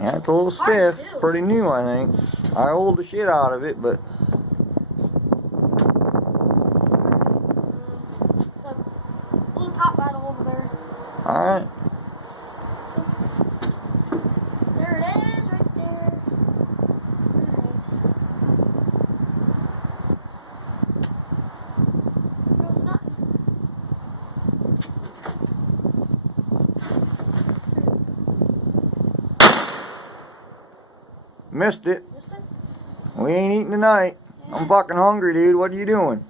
Yeah, it's a little stiff. Pretty new, I think. I oiled the shit out of it, but So, blue pop bottle over there. alright. There it is, right there. No, it's not. Missed it. Missed it? We ain't eating tonight. I'm fucking hungry, dude. What are you doing?